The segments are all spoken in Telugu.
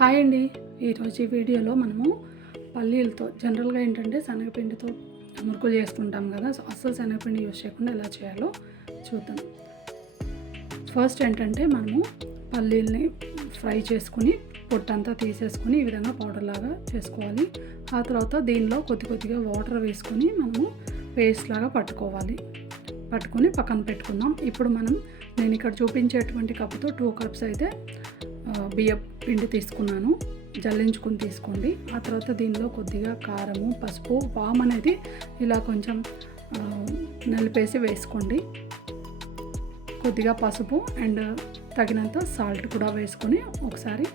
హాయ్ అండి. ఈరోజు ఈ వీడియోలో మనము పల్లీలతో జనరల్గా ఏంటంటే శనగపిండితో మురుకులు చేసుకుంటాం కదా. సో అస్సలు శనగపిండి యూస్ చేయకుండా ఎలా చేయాలో చూద్దాం. ఫస్ట్ ఏంటంటే మనము పల్లీల్ని ఫ్రై చేసుకుని పొట్టంతా తీసేసుకుని ఈ విధంగా పౌడర్ లాగా చేసుకోవాలి. ఆ తర్వాత దీనిలో కొద్ది కొద్దిగా వాటర్ వేసుకొని మనము పేస్ట్ లాగా పట్టుకోవాలి. పట్టుకొని పక్కన పెట్టుకుందాం. ఇప్పుడు మనం నేను ఇక్కడ చూపించేటువంటి కప్పుతో టూ కప్స్ అయితే బియ్యం పిండి తీసుకున్నాను. జల్లించుకుని తీసుకోండి. ఆ తర్వాత దీనిలో కొద్దిగా కారము పసుపు వామ్ అనేది ఇలా కొంచెం నలిపేసి వేసుకోండి. కొద్దిగా పసుపు అండ్ తగినంత సాల్ట్ కూడా వేసుకొని ఒకసారి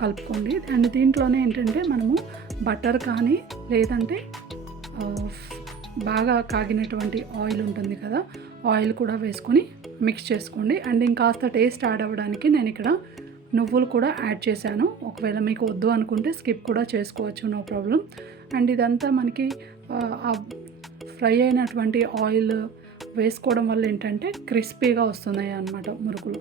కలుపుకోండి. అండ్ దీంట్లోనే ఏంటంటే మనము బటర్ కానీ లేదంటే బాగా కాగినటువంటి ఆయిల్ ఉంటుంది కదా ఆయిల్ కూడా వేసుకొని మిక్స్ చేసుకోండి. అండ్ ఇంకాస్త టేస్ట్ యాడ్ అవ్వడానికి నేను ఇక్కడ నువ్వులు కూడా యాడ్ చేశాను. ఒకవేళ మీకు వద్దు అనుకుంటే స్కిప్ కూడా చేసుకోవచ్చు నో ప్రాబ్లం. అండ్ ఇదంతా మనకి ఫ్రై అయినటువంటి ఆయిల్ వేసుకోవడం వల్ల ఏంటంటే క్రిస్పీగా వస్తున్నాయి అన్నమాట మురుకులు.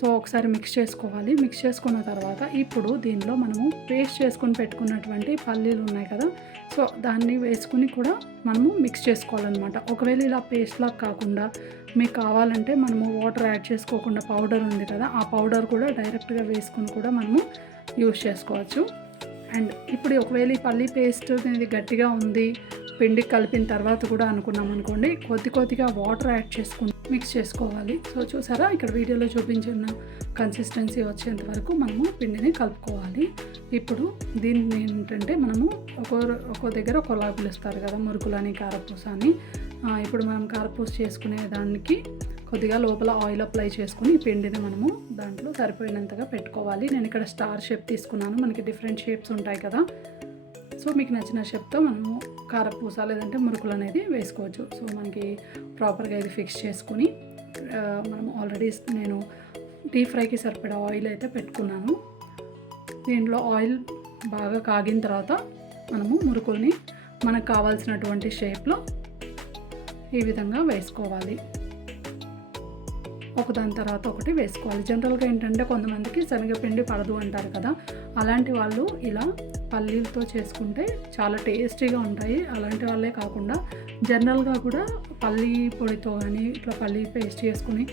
సో ఒకసారి మిక్స్ చేసుకోవాలి. మిక్స్ చేసుకున్న తర్వాత ఇప్పుడు దీనిలో మనము పేస్ట్ చేసుకుని పెట్టుకున్నటువంటి పల్లీలు ఉన్నాయి కదా సో దాన్ని వేసుకుని కూడా మనము మిక్స్ చేసుకోవాలన్నమాట. ఒకవేళ ఇలా పేస్ట్లా కాకుండా మీకు కావాలంటే మనము వాటర్ యాడ్ చేసుకోకుండా పౌడర్ ఉంది కదా ఆ పౌడర్ కూడా డైరెక్ట్గా వేసుకొని కూడా మనము యూస్ చేసుకోవచ్చు. అండ్ ఇప్పుడు ఒకవేళ ఈ పల్లీ పేస్ట్ అనేది గట్టిగా ఉంది పిండి కలిపిన తర్వాత కూడా అనుకున్నాం అనుకోండి కొద్ది కొద్దిగా వాటర్ యాడ్ చేసుకుని మిక్స్ చేసుకోవాలి. సో చూసారా ఇక్కడ వీడియోలో చూపించిన కన్సిస్టెన్సీ వచ్చేంత వరకు మనము పిండిని కలుపుకోవాలి. ఇప్పుడు దీన్ని ఏంటంటే మనము ఒక్కో ఒక్కో దగ్గర ఒకలా పిలుస్తారు కదా మురుకులని కారపూస అని ఇప్పుడు మనం కారపూస చేసుకునే దానికి కొద్దిగా లోపల ఆయిల్ అప్లై చేసుకుని ఈ పిండిని మనము దాంట్లో సరిపోయినంతగా పెట్టుకోవాలి. నేను ఇక్కడ స్టార్ షేప్ తీసుకున్నాను. మనకి డిఫరెంట్ షేప్స్ ఉంటాయి కదా. సో మీకు నచ్చిన షేప్తో మనము కారపూస లేదంటే మురుకులు అనేది వేసుకోవచ్చు. సో మనకి ప్రాపర్గా ఇది ఫిక్స్ చేసుకుని మనం ఆల్రెడీ నేను డీప్ ఫ్రైకి సరిపడా ఆయిల్ అయితే పెట్టుకున్నాను. దీంట్లో ఆయిల్ బాగా కాగిన తర్వాత మనము మురుకుల్ని మనకు కావాల్సినటువంటి షేప్లో ఈ విధంగా వేసుకోవాలి. ఒకదాని తర్వాత ఒకటి వేసుకోవాలి. జనరల్గా ఏంటంటే కొంతమందికి శనగపిండి పడదు అంటారు కదా. అలాంటి వాళ్ళు ఇలా పల్లీలతో చేసుకుంటే చాలా టేస్టీగా ఉంటాయి. అలాంటి వాళ్ళే కాకుండా జనరల్గా కూడా పల్లీ పొడితో కానీ ఇట్లా పల్లీ పేస్ట్ చేసుకుని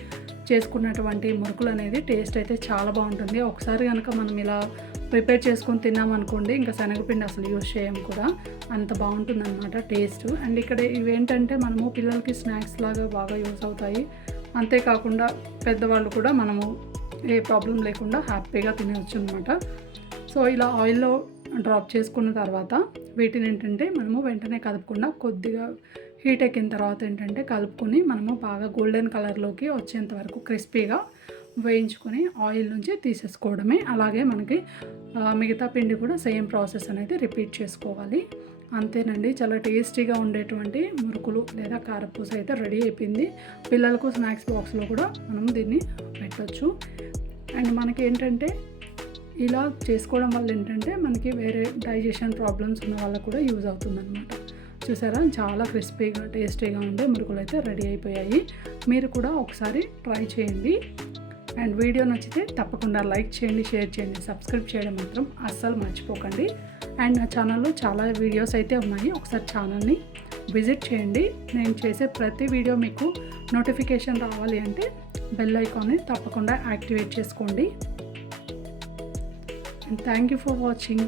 చేసుకున్నటువంటి మురుకులు అనేది టేస్ట్ అయితే చాలా బాగుంటుంది. ఒకసారి కనుక మనం ఇలా ప్రిపేర్ చేసుకొని తిన్నామనుకోండి ఇంకా శనగపిండి అసలు యూజ్ చేయం కూడా. అంత బాగుంటుందన్నమాట టేస్ట్ అండ్ ఇక్కడ ఇవేంటంటే మనము పిల్లలకి స్నాక్స్ లాగా బాగా యూస్ అవుతాయి. అంతేకాకుండా పెద్దవాళ్ళు కూడా మనము ఏ ప్రాబ్లం లేకుండా హ్యాపీగా తినవచ్చు అనమాట సో ఇలా ఆయిల్లో డ్రాప్ చేసుకున్న తర్వాత వీటిని ఏంటంటే మనము వెంటనే కదపకుండా కొద్దిగా హీట్ ఎక్కిన తర్వాత ఏంటంటే కలుపుకొని మనము బాగా గోల్డెన్ కలర్లోకి వచ్చేంత వరకు క్రిస్పీగా వేయించుకొని ఆయిల్ నుంచి తీసేసుకోవడమే. అలాగే మనకి మిగతా పిండి కూడా సేమ్ ప్రాసెస్ అనేది రిపీట్ చేసుకోవాలి. అంతేనండి చాలా టేస్టీగా ఉండేటువంటి మురుకులు లేదా కారపూస అయితే రెడీ అయిపోయింది. పిల్లలకు స్నాక్స్ బాక్స్లో కూడా మనం దీన్ని పెట్టొచ్చు. అండ్ మనకి ఏంటంటే ఇలా చేసుకోవడం వల్ల ఏంటంటే మనకి వేరే డైజెషన్ ప్రాబ్లమ్స్ ఉన్న వాళ్ళకు కూడా యూజ్ అవుతుందన్నమాట. చూసారా? చాలా క్రిస్పీగా టేస్టీగా ఉండే మురుకులు అయితే రెడీ అయిపోయాయి. మీరు కూడా ఒకసారి ట్రై చేయండి. అండ్ వీడియో నచ్చితే తప్పకుండా లైక్ చేయండి షేర్ చేయండి సబ్స్క్రైబ్ చేయడం మాత్రం అస్సలు మర్చిపోకండి. అండ్ నా ఛానల్లో చాలా వీడియోస్ అయితే ఉన్నాయి. ఒకసారి ఛానల్ని విజిట్ చేయండి. నేను చేసే ప్రతి వీడియో మీకు నోటిఫికేషన్ రావాలి అంటే బెల్ ఐకాన్ని తప్పకుండా యాక్టివేట్ చేసుకోండి. Thank you for watching.